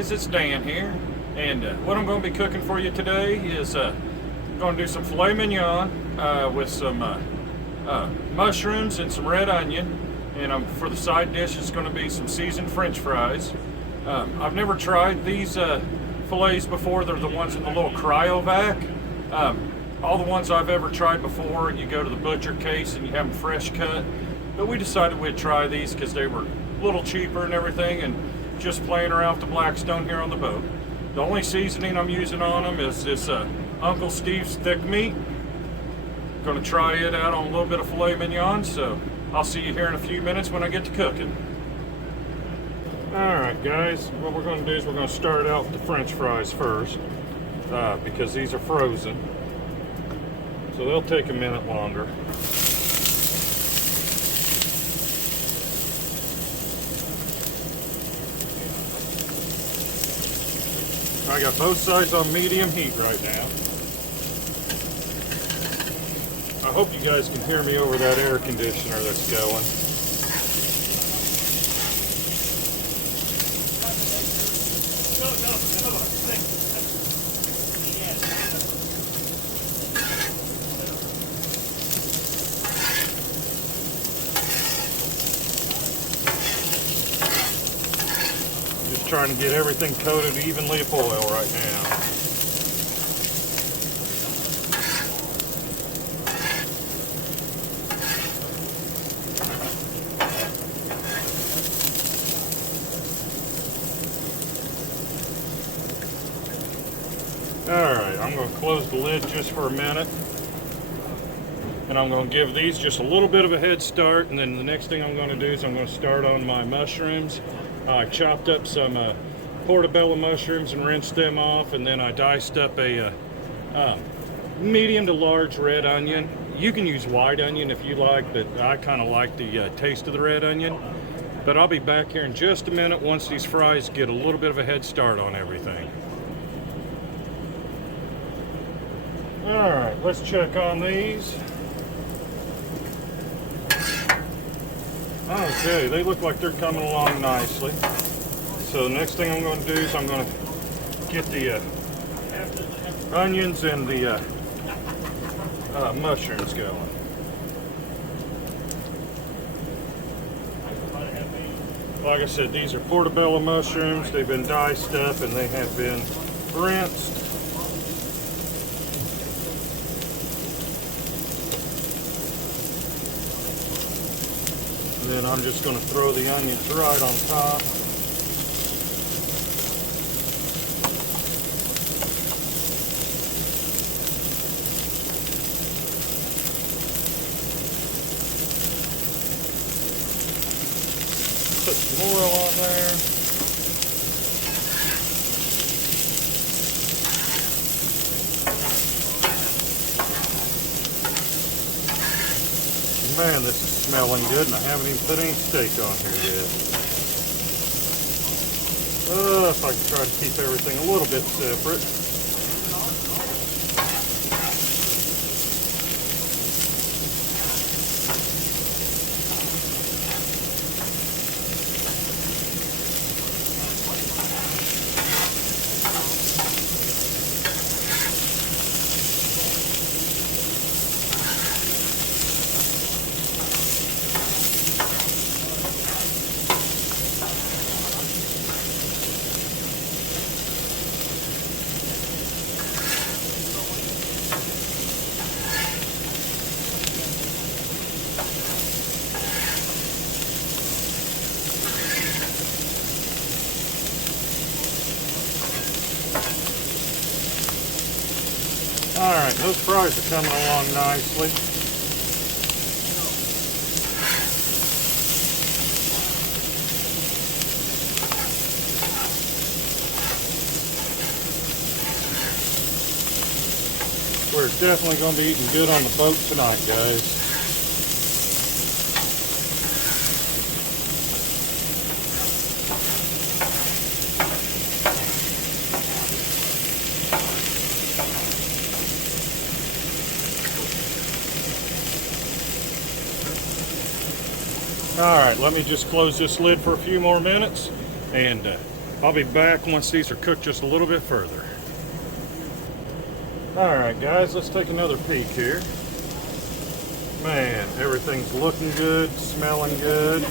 guys, it's Dan here, and what I'm going to be cooking for you today is I'm going to do some filet mignon with some mushrooms and some red onion, and for the side dish it's going to be some seasoned French fries. I've never tried these fillets before. They're the ones in the little cryovac. All the ones I've ever tried before, you go to the butcher case and you have them fresh cut, but we decided we'd try these because they were a little cheaper and everything, and just playing around with the Blackstone here on the boat. The only seasoning I'm using on them is this Uncle Steve's thick meat. Going to try it out on a little bit of filet mignon, so I'll see you here in a few minutes when I get to cooking. Alright guys, what we're going to do is we're going to start out with the French fries first, because these are frozen, so they'll take a minute longer. I got both sides on medium heat right now. I hope you guys can hear me over that air conditioner that's going. Trying to get everything coated evenly with oil right now. Alright, I'm going to close the lid just for a minute, and I'm going to give these just a little bit of a head start, and then the next thing I'm going to do is I'm going to start on my mushrooms. I chopped up some portobello mushrooms and rinsed them off, and then I diced up a medium to large red onion. You can use white onion if you like, but I kind of like the taste of the red onion. But I'll be back here in just a minute once these fries get a little bit of a head start on everything. Alright, let's check on these. Okay, they look like they're coming along nicely. So the next thing I'm going to do is I'm going to get the onions and the mushrooms going. Like I said, these are portobello mushrooms. They've been diced up and they have been rinsed. Then I'm just going to throw the onions right on top. Put some oil on there. Man, this is smelling good, and I haven't even put any steak on here yet. If I can try to keep everything a little bit separate. Alright, those fries are coming along nicely. We're definitely going to be eating good on the boat tonight, guys. Alright, let me just close this lid for a few more minutes, and I'll be back once these are cooked just a little bit further. Alright guys, let's take another peek here. Man, everything's looking good, smelling good.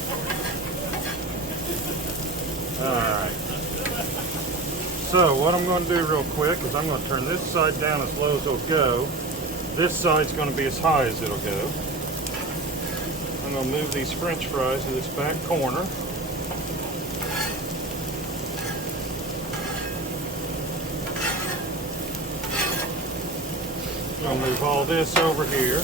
Alright. So what I'm going to do real quick is I'm going to turn this side down as low as it'll go. This side's going to be as high as it'll go. I'm going to move these French fries to this back corner. I'll move all this over here.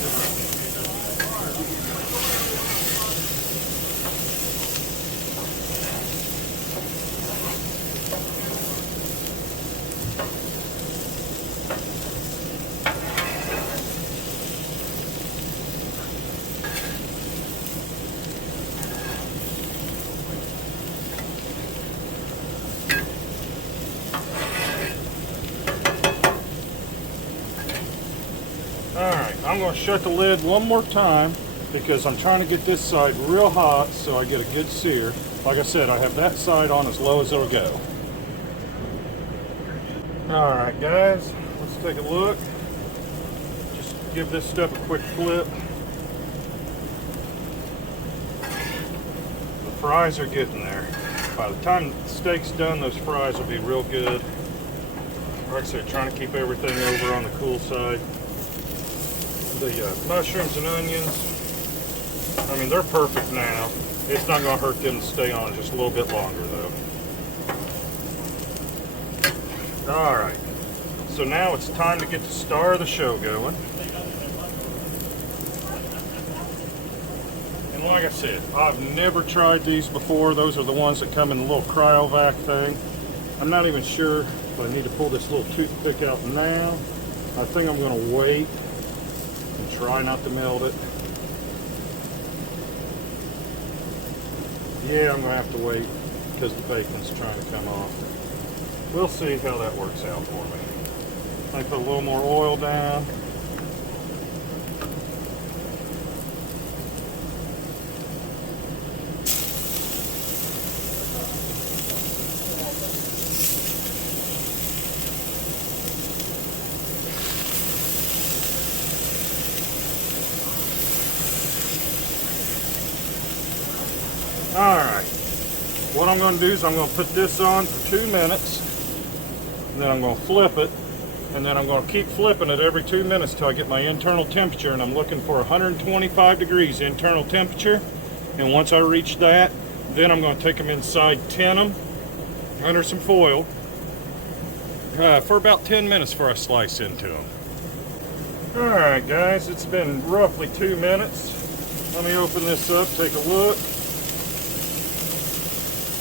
Alright, I'm going to shut the lid one more time because I'm trying to get this side real hot so I get a good sear. Like I said, I have that side on as low as it'll go. Alright guys, let's take a look. Just give this stuff a quick flip. The fries are getting there. By the time the steak's done, those fries will be real good. Like I said, trying to keep everything over on the cool side. The mushrooms and onions, I mean, they're perfect now. It's not going to hurt them to stay on just a little bit longer though. Alright, so now it's time to get the star of the show going. And like I said, I've never tried these before. Those are the ones that come in the little cryovac thing. I'm not even sure if I need to pull this little toothpick out now. I think I'm going to wait and try not to melt it. Yeah, I'm going to have to wait because the bacon's trying to come off. We'll see how that works out for me. I put a little more oil down. Alright, what I'm going to do is I'm going to put this on for 2 minutes, and then I'm going to flip it, and then I'm going to keep flipping it every 2 minutes till I get my internal temperature, and I'm looking for 125 degrees internal temperature. And once I reach that, then I'm going to take them inside, tin them under some foil for about 10 minutes before I slice into them. Alright guys, it's been roughly 2 minutes. Let me open this up, take a look.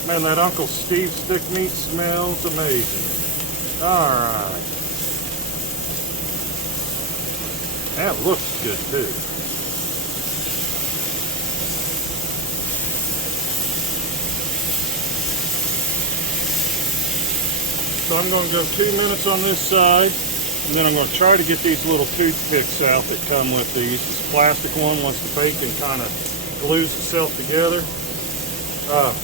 Man, that Uncle Steve stick meat smells amazing. Alright. That looks good too. So I'm going to go 2 minutes on this side, and then I'm going to try to get these little toothpicks out that come with these. This plastic one, once the bacon kind of glues itself together.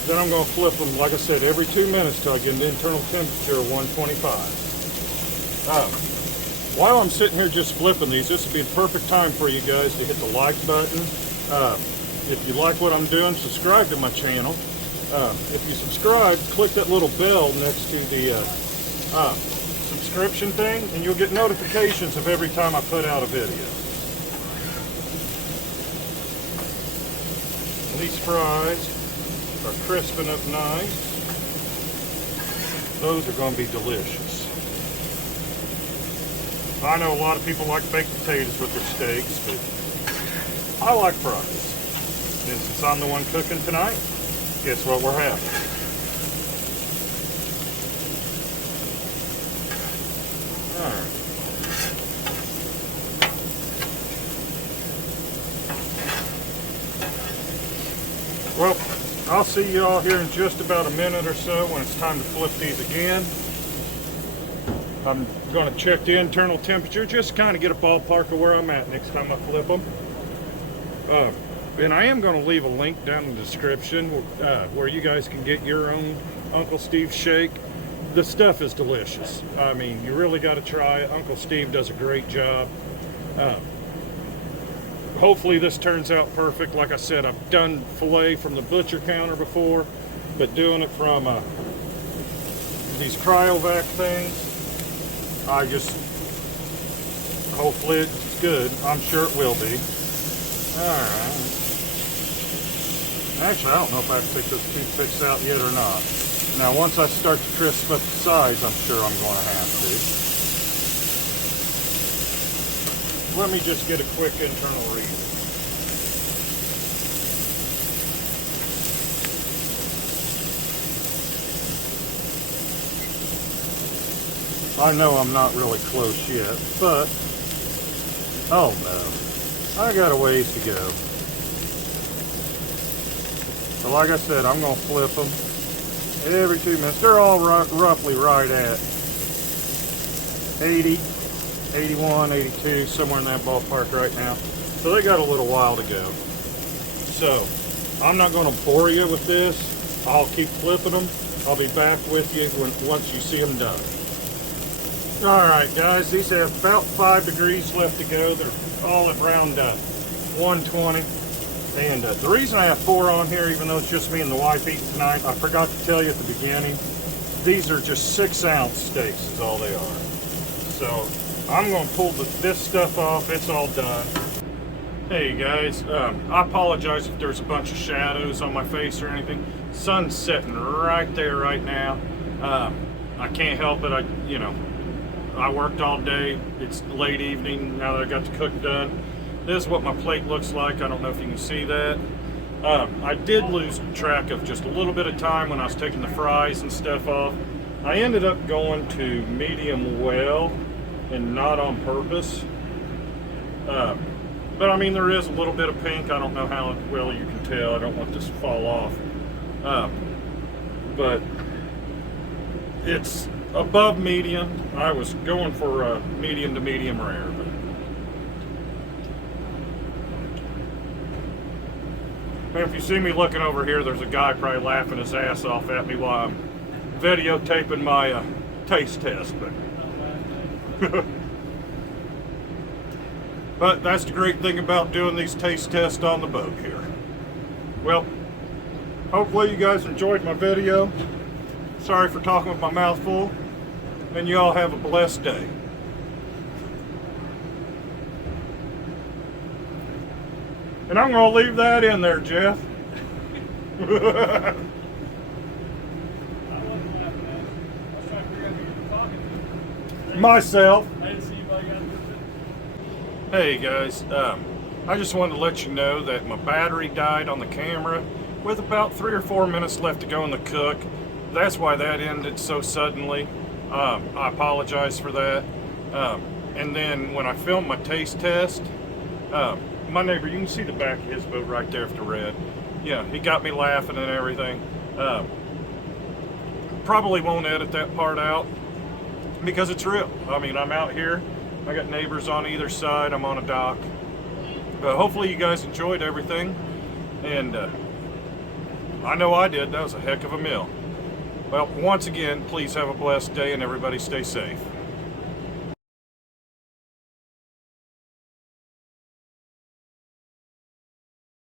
Then I'm going to flip them, like I said, every 2 minutes till I get an internal temperature of 125. While I'm sitting here just flipping these, this would be the perfect time for you guys to hit the like button. If you like what I'm doing, subscribe to my channel. If you subscribe, click that little bell next to the subscription thing, and you'll get notifications of every time I put out a video. These fries are crisping up nice. Those are going to be delicious. I know a lot of people like baked potatoes with their steaks, but I like fries. And since I'm the one cooking tonight, guess what we're having? Alright. Well, I'll see you all here in just about a minute or so when it's time to flip these again. I'm going to check the internal temperature, just kind of get a ballpark of where I'm at next time I flip them. And I am going to leave a link down in the description where you guys can get your own Uncle Steve's Shake. The stuff is delicious. I mean, you really got to try it. Uncle Steve does a great job. Hopefully this turns out perfect. Like I said, I've done filet from the butcher counter before, but doing it from these cryovac things, hopefully it's good. I'm sure it will be. Alright. Actually, I don't know if I have to take those toothpicks out yet or not. Now, once I start to crisp up the sides, I'm sure I'm going to have to. Let me just get a quick internal read. I know I'm not really close yet, but oh no, I got a ways to go. So like I said, I'm going to flip them every 2 minutes. They're all roughly right at 80, 81, 82, somewhere in that ballpark right now. So they got a little while to go. So I'm not going to bore you with this. I'll keep flipping them. I'll be back with you once you see them done. Alright guys, these have about 5 degrees left to go. They're all at around 120. And the reason I have 4 on here, even though it's just me and the wife eating tonight, I forgot to tell you at the beginning, these are just 6-ounce steaks is all they are. So I'm going to pull this stuff off. It's all done. Hey guys, I apologize if there's a bunch of shadows on my face or anything. Sun's setting right there right now. I can't help it. I worked all day. It's late evening now that I got the cook done. This is what my plate looks like. I don't know if you can see that. I did lose track of just a little bit of time when I was taking the fries and stuff off. I ended up going to medium well and not on purpose. But I mean, there is a little bit of pink. I don't know how well you can tell. I don't want this to fall off. But it's above medium. I was going for medium to medium rare. But if you see me looking over here, there's a guy probably laughing his ass off at me while I'm videotaping my taste test. But that's the great thing about doing these taste tests on the boat here. Well, hopefully you guys enjoyed my video. Sorry for talking with my mouth full. And you all have a blessed day. And I'm going to leave that in there, Jeff. Myself. Hey guys, I just wanted to let you know that my battery died on the camera with about 3 or 4 minutes left to go in the cook. That's why that ended so suddenly. I apologize for that. And then when I filmed my taste test, my neighbor, you can see the back of his boat right there if the red. Yeah, he got me laughing and everything. Probably won't edit that part out because it's real. I mean, I'm out here. I got neighbors on either side. I'm on a dock. But hopefully you guys enjoyed everything. And I know I did. That was a heck of a meal. Well, once again, please have a blessed day and everybody stay safe.